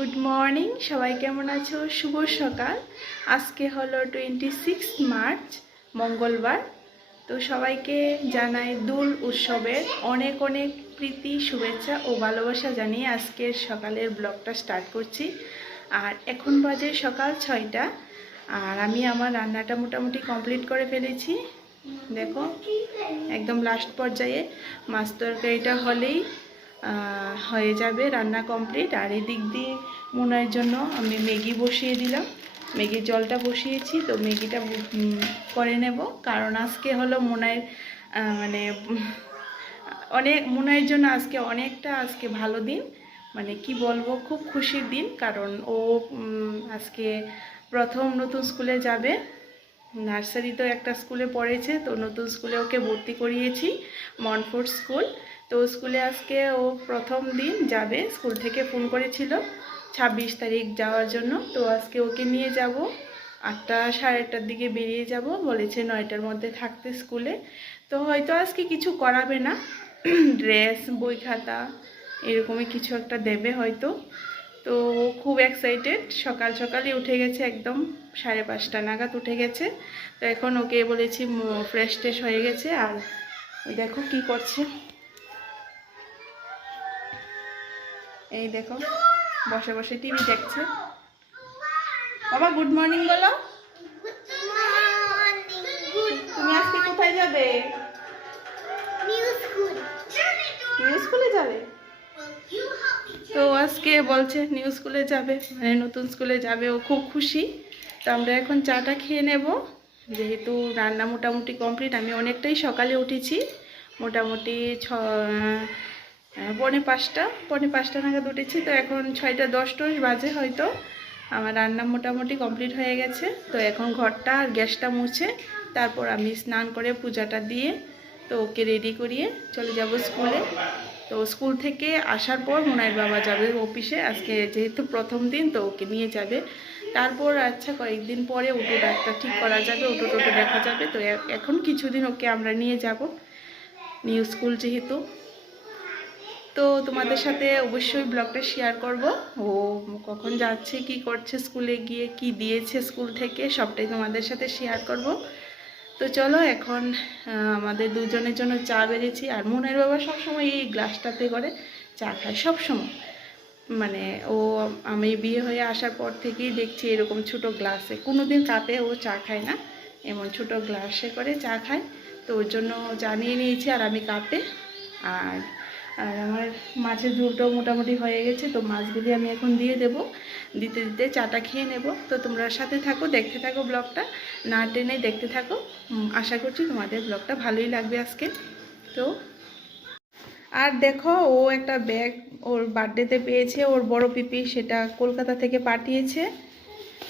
Good morning, সবাই কেমন আছো? শুভ সকাল। আজকে হলো 26 মার্চ, মঙ্গলবার। তো সবাইকে জানাই দোল উৎসবের অনেক অনেক প্রীতি, শুভেচ্ছা ও ভালোবাসা জানিয়ে আজকের সকালের ব্লগটা স্টার্ট করছি। আর এখন বাজে সকাল 6টা, আর আমি আমার রান্নাটা মোটামুটি কমপ্লিট করে ফেলেছি। দেখো, একদম লাস্ট পর্যায়ে মাছ তরকারিটা হলেই হয়ে যাবে, রান্না কমপ্লিট। আর এদিক দিয়ে মুনার জন্য আমি ম্যাগি বসিয়ে দিলাম, ম্যাগির জলটা বসিয়েছি। তো ম্যাগিটা করে নেব, কারণ আজকে হলো মুনায়ের মানে মুনায়ের জন্য আজকে ভালো দিন, মানে কি বলবো, খুব খুশির দিন। কারণ ও আজকে প্রথম নতুন স্কুলে যাবে। নার্সারি তো একটা স্কুলে পড়েছে, তো নতুন স্কুলে ওকে ভর্তি করিয়েছি, মনফোর্ড স্কুল। তো স্কুলে আজকে ও প্রথম দিন যাবে। স্কুল থেকে ফোন করেছিল 26 তারিখ যাওয়ার জন্য। তো আজকে ওকে নিয়ে যাব, 8টা সাড়ে 8টার দিকে বেরিয়ে যাব বলেছে, 9টার মধ্যে থাকতে স্কুলে। তো হয়তো আজকে কিছু করাবে না, ড্রেস, বই খাতা এরকমই কিছু একটা দেবে হয়তো। তো খুব এক্সাইটেড, সকাল সকালই উঠে গেছে, একদম 5:30 নাগাদ উঠে গেছে। তো এখন ওকে বলেছি ফ্রেশ ট্রেশ হয়ে গেছে। আর দেখো কি করছে, এই দেখো বসে বসে টিভি দেখছে। বাবা গুড মর্নিং বলো। তুমি আজকে কোথায় যাবে? নিউ স্কুলে যাবে। তো আজকে বলছে নিউ স্কুলে যাবে, মানে নতুন স্কুলে যাবে। ও খুব খুশি। তো আমরা এখন চাটা খেয়ে নেব, যেহেতু রান্না মোটামুটি কমপ্লিট। আমি অনেকটাই সকালে উঠেছি, মোটামুটি পৌনে 5টা নাগাদ উঠেছি। তো এখন 6:10 বাজে হয়তো। আমার রান্না মোটামুটি কমপ্লিট হয়ে গেছে। তো এখন ঘরটা আর গ্যাসটা মুছে তারপর আমি স্নান করে পূজাটা দিয়ে তো ওকে রেডি করিয়ে চলে যাব স্কুলে। তো স্কুল থেকে আসার পর মুনায়ের বাবা যাবে অফিসে, আজকে যেহেতু প্রথম দিন তো ওকে নিয়ে যাবে। তারপর আচ্ছা কয়েকদিন পরে অটো ডাক্তার ঠিক করা যাবে, অটো দেখা যাবে। তো এখন কিছুদিন ওকে আমরা নিয়ে যাব, নিউ স্কুল যেহেতু। তো তোমাদের সাথে অবশ্যই ব্লগটা শেয়ার করব, ও কখন যাচ্ছে, কি করছে, স্কুলে গিয়ে কি দিয়েছে স্কুল থেকে, সবটাই তোমাদের সাথে শেয়ার করব। তো চলো এখন আমাদের দুজনের জন্য চা বেড়েছি। আর মুনের বাবা সবসময় এই গ্লাসটাতে করে চা খায় সবসময়, মানে ও আমি বিয়ে হয়ে আসার পর থেকেই দেখছি এরকম ছোট গ্লাসে, কোনো দিন কাপে ও চা খায় না, এমন ছোট গ্লাসে করে চা খায়। তো ওর জন্য চা নিয়ে নিয়েছি আর আমি কাপে। আর আমার মাছের ঝোলটাও মোটামুটি হয়ে গেছে, তো মাছগুলি আমি এখন দিয়ে দেব, দিতে দিতে চাটা খেয়ে নেব। তো তোমরা সাথে থাকো, দেখতে থাকো, ব্লগটা না টেনে দেখতে থাকো। আশা করছি তোমাদের ব্লগটা ভালোই লাগবে আজকে। তো আর দেখো, ও একটা ব্যাগ ওর বার্থডেতে পেয়েছে, ওর বড় পিপি সেটা কলকাতা থেকে পাঠিয়েছে।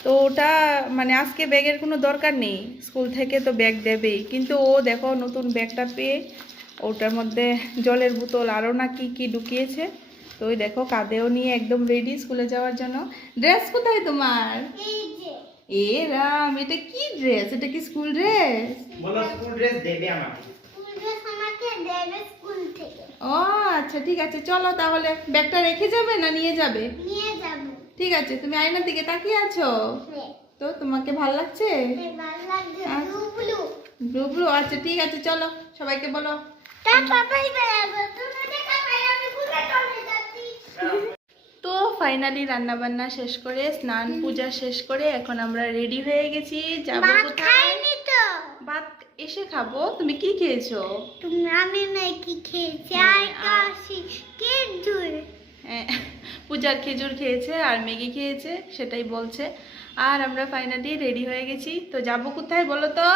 তো ওটা মানে আজকে ব্যাগের কোনো দরকার নেই, স্কুল থেকে তো ব্যাগ দেবেই, কিন্তু ও দেখো নতুন ব্যাগটা পেয়ে ওটার মধ্যে জলের বোতল আরও না কি কি ঢুকিয়েছে। তো ওই দেখো কাঁধেও নিয়ে একদম রেডি স্কুলে যাওয়ার জন্য। ড্রেস কোথায় তোমার? এ রাম, এটা কি ড্রেস? এটা কি স্কুল ড্রেস? বলো স্কুল ড্রেস দেবে আমাকে। স্কুল ড্রেস আমাকে দেবে স্কুল থেকে। ও আচ্ছা, ঠিক আছে, চলো তাহলে। ব্যাগটা রেখে যাবে না নিয়ে যাবে? নিয়ে যাব। ঠিক আছে, তুমি আয়নার দিকে তাকিয়ে আছো তো, তোমাকে ভালো লাগছে? ভালো লাগছে, ব্লু ব্লু। ব্লু ব্লু, আচ্ছা ঠিক আছে, চলো সবাইকে বলো। তা পাপাই বেরাবো, তুমি দেখা পাই আমি ঘুরে চলে যাচ্ছি। তো ফাইনালি রান্না বান্না শেষ করে, স্নান পূজা শেষ করে এখন আমরা রেডি হয়ে গেছি, যাব কোথায়? খাইনি তো। ভাত এসে খাবো। তুমি কি খেয়েছো? তুমি আমি কি খেয়েছি? আর কাশি খেজুর। পূজার খেজুর খেয়েছে আর ম্যাগি খেয়েছে, সেটাই বলছে। আর আমরা ফাইনালি রেডি হয়ে গেছি। তো যাব কোথায় বলো তো?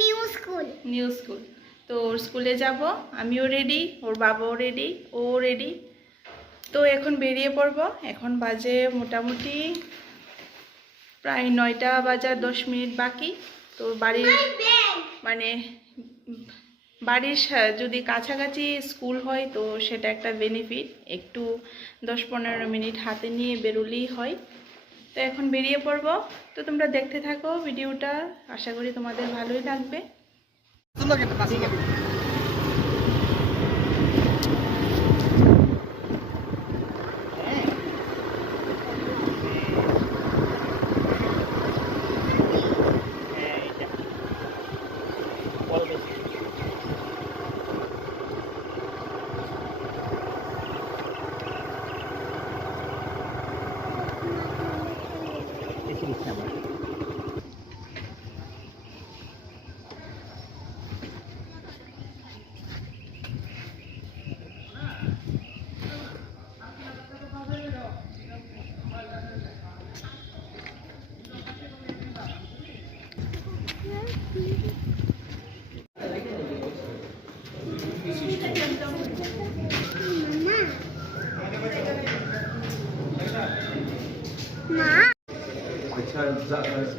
New school. New school. তো ওর স্কুলে যাব, আমিও রেডি, ওর বাবাও রেডি, ও রেডি। তো এখন বেরিয়ে পড়ব। এখন বাজে মোটামুটি প্রায় 9টা বাজার 10 মিনিট বাকি। তো বাড়ির মানে বাড়ির যদি কাছাকাছি স্কুল হয় তো সেটা একটা বেনিফিট, একটু 10-15 মিনিট হাতে নিয়ে বেরোলেই হয়। তো এখন বেরিয়ে পড়ব। তো তোমরা দেখতে থাকো ভিডিওটা, আশা করি তোমাদের ভালোই লাগবে।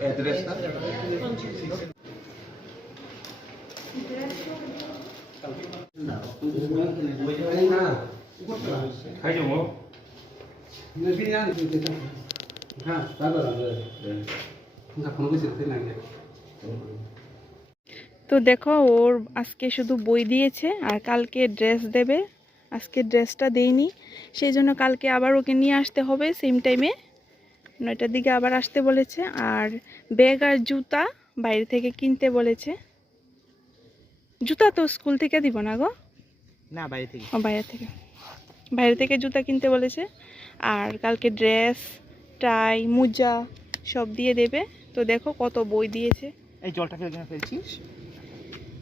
অ্যাড্রেসটা খাই যাবো হ্যাঁ তো দেখো ওর আজকে শুধু বই দিয়েছে আর কালকে ড্রেস দেবে। আজকে ড্রেসটা দেয়নি, সেই জন্য কালকে আবার ওকে নিয়ে আসতে হবে সেম টাইমে 9টার দিকে আবার আসতে বলেছে। আর ব্যাগ আর জুতা বাইরে থেকে কিনতে বলেছে। জুতা তো স্কুল থেকে দিব না গো, না বাইরে থেকে। ও বাইরে থেকে জুতা কিনতে বলেছে। আর কালকে ড্রেস, টাই, মোজা সব দিয়ে দেবে। তো দেখো কত বই দিয়েছে। এই জলটা ফেলে কেন ফেলছিস?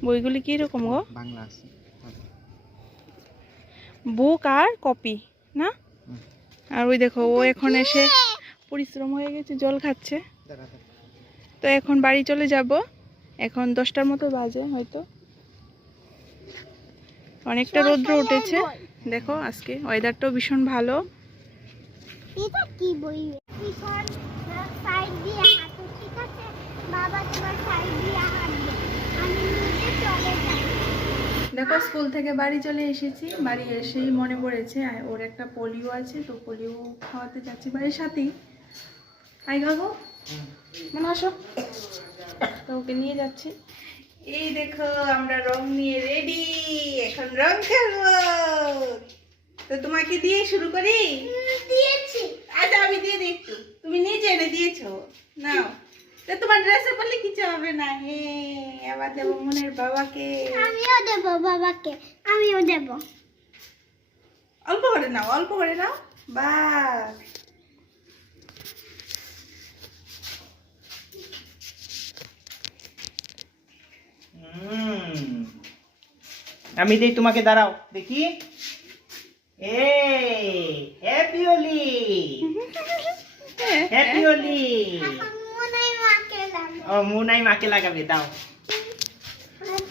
বইগুলি কীরকম গো? বাংলা আছে। বুক আর কপি না? আর ওই দেখো ও এখন এসে পরিশ্রম হয়ে গেছে, জল খাচ্ছে। তো এখন বাড়ি চলে যাব, এখন 10টার মতো বাজে হয়তো। অনেকটা রৌদ্র উঠেছে দেখো, আজকে ওয়েদারটাও ভীষণ ভালো। এটা কি বই? ভীষণ সাইড দিয়ে হাঁটো, ঠিক আছে? বাবা তোমার সাইড দিয়ে হাঁটবে, আমি নিজে চলে যাই। দেখো স্কুল থেকে বাড়ি চলে এসেছি। বাড়ি এসেই মনে পড়েছে ওর একটা পোলিও আছে, তো পোলিও খাওয়াতে যাচ্ছি বাড়ির সাথেই। আই গাবো মানে আসো, তো ওকে নিয়ে যাচ্ছি। এই দেখো আমরা রং নিয়ে রেডি, এখন রং খেলবো। তো তোমাকে দিয়ে শুরু করি? দিয়েছি। আচ্ছা আমি দিয়ে দিই একটু, তুমি নিজে এনে দিয়েছো, নাও। তো তোমার ড্রেসে বললে কিছু হবে না। হে আবার দেবো মনের বাবাকে। আমিও দেব বাবাকে, আমিও দেব। অল্প করে নাও, অল্প করে নাও, বাস। আমি দেই তোমাকে, দাঁড়াও দেখি। এ হ্যাপি হোলি, হ্যাপি হোলি। এখন মনে মাকে লাগবে। ও মুনাই মাকে লাগাবে, দাও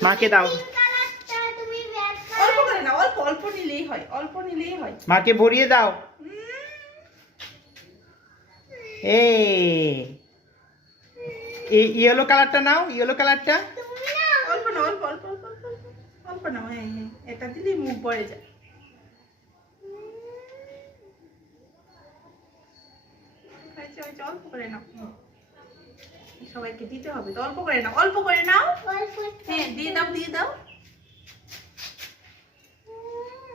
মাকে দাও। পিঙ্ক কালারটা তুমি ব্যাগ অল্প করে নাও, অল্প অল্প নিলেই হয়, অল্প নিলেই হয়। মাকে ভরিয়ে দাও। এই ইয়েলো কালারটা নাও, ইয়েলো কালারটা। তুমি না অল্প নাও, অল্প অল্প অল্প অল্প অল্প অল্প নাও। হ্যাঁ হ্যাঁ, এটা দিলেই মুখ ভরে যায়। হয়েছে, হয়েছে, অল্প করে নাও। সবাইকে দিতে হবে তো, অল্প করে নাও, অল্প করে নাও। অল্প হ্যাঁ দিয়ে দাও, দিয়ে দাও।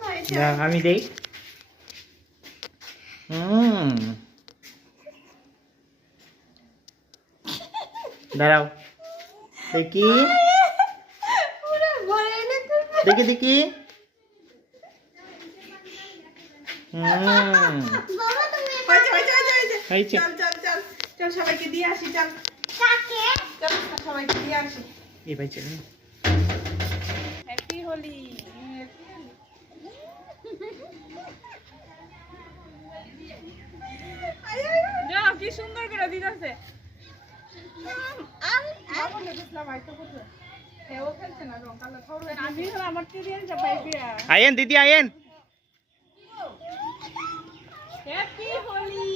হয়েছে। দাও, আমি দেই। দাঁড়াও দেখি, পুরো ভরে এনে তুলবে। দেখি দেখি। বাবা তুমি হয়েছে, হয়েছে, হয়েছে, হয়েছে। হয়েছে। চল চল চল চল, সবাইকে দিয়ে আসি, চল কাকে? চল, সবাইকে দিয়ে আসি। এই ভাই চলে। হ্যাপি হোলি। যাও, কি সুন্দর করে দিতেছে। আয়েন দিদি আয়েন। হ্যাপি হোলি।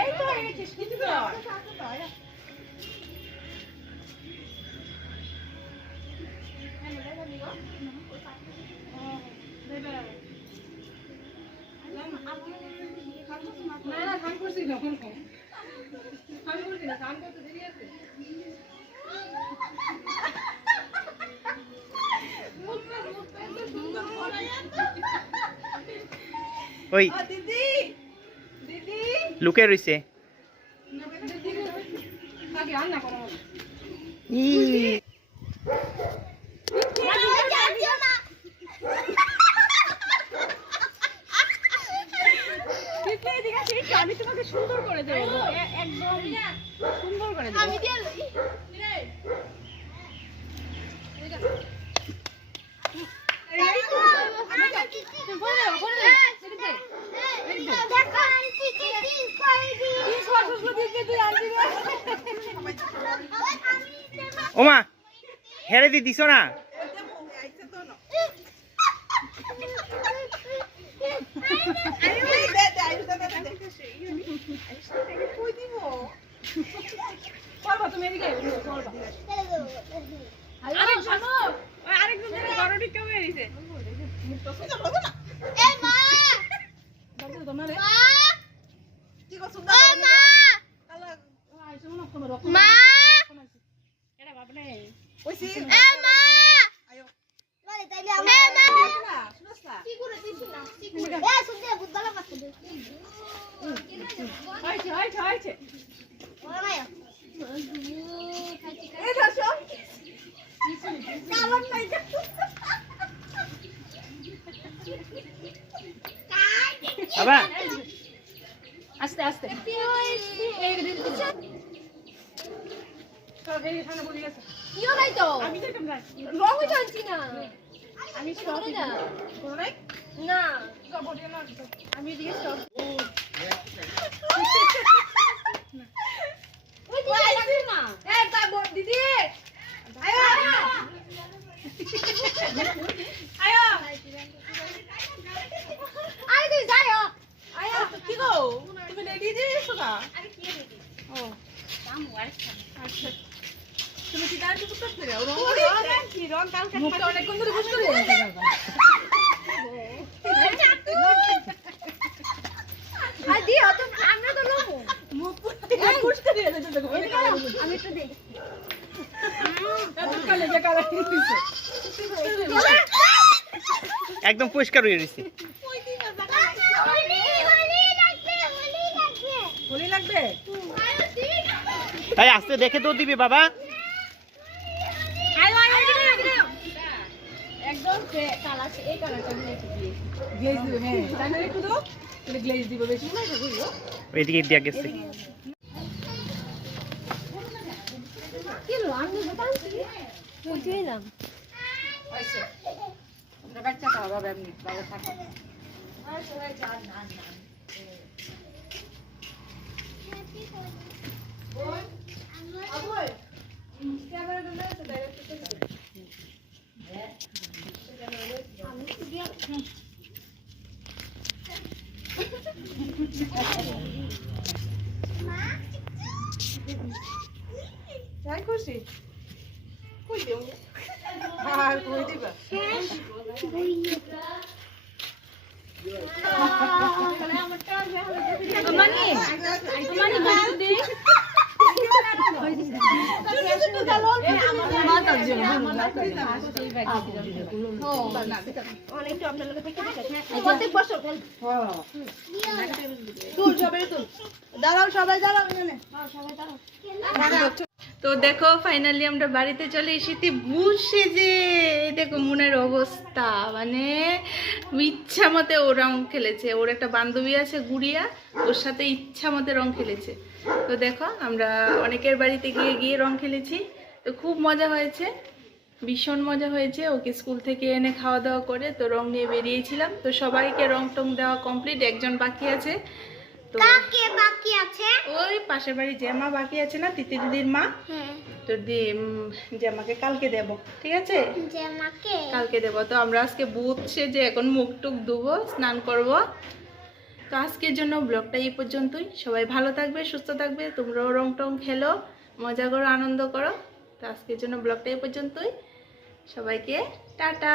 এই তো হয়ে গেছে, সুন্দর। ওই দিদি, দিদি, লুকে রইছে। ই আমি তোমাকে সুন্দর করে দেবো, একদম সুন্দর করে দেবো। ওমা হেরে দি দিছো না। এই মা মা মা বাবা আস্তে আস্তে কিও নাই তো রং হয়ে যাচ্ছি না আমি সব না আমি এদিকে সব ওই দিদি না এই তা দিদি আয়ো আয়ো আয় তুই যাও আয়ো কি গো তুমি রেডি দিয়ে এসো না আরে কি রেডি ও কাম ওয়াইস আচ্ছা তুমি কি দাঁড়িয়ে করতে পারছো রং কি রং কালকে মুখটা অনেক কোন ধরে বুঝতে আর দি অত আমরা তো লোক মুখ পুষতে দিয়ে যেতে দেখো আমি একটু দেই কালে যে কালা দিছে একদম পরিষ্কার হয়ে গেছে। হোলি লাগবে তাই আস্তে দেখে তো দিবি বাবা। আয় আয় একদম কালার এই কালারটা আমি একটু দিই গ্লেজ দিবে হ্যাঁ তাই না একটু দাও তাহলে গ্লেজ দিব বেশি না বুঝলো এদিকে দিয়া গেছে। কি লো আমি বলছি বুঝিয়ে দাম আচ্ছা আমরা বাচ্চা খাওয়া বাবা এমনি বাবা থাকো যাই খুশি কই দেব আর কই দিবা আমানি আমানি মাছ দে তো দেখো ফাইনালি আমরা বাড়িতে চলে এসেছি বুঝছে যে এই দেখো মনের অবস্থা মানে ইচ্ছা মতে ও রং খেলেছে ওর একটা বান্ধবী আছে গুড়িয়া ওর সাথে ইচ্ছা মতে রং খেলেছে তো দেখো আমরা অনেকের বাড়িতে গিয়ে গিয়ে রং খেলেছি তো খুব মজা হয়েছে ভীষণ মজা হয়েছে ওকে স্কুল থেকে এনে খাওয়া দাওয়া করে তো রং নিয়ে বেরিয়েছিলাম তো সবাইকে রং টং দেওয়া কমপ্লিট একজন বাকি আছে তো কাকে বাকি আছে ওই পাশের বাড়ি জ্যামা বাকি আছে না তিতি দিদির মা হ্যাঁ তো জ্যামাকে কালকে দেব ঠিক আছে যে আমাকে কালকে দেব তো আমরা আজকে বুঝছে যে এখন মুখ টুক ধুবো স্নান করব তো আজকের জন্য ব্লগটা এই পর্যন্তই সবাই ভালো থাকবে সুস্থ থাকবে তোমরাও রং টং খেলো মজা করো আনন্দ করো তো আজকের জন্য ব্লগটা এই পর্যন্তই সবাইকে টাটা।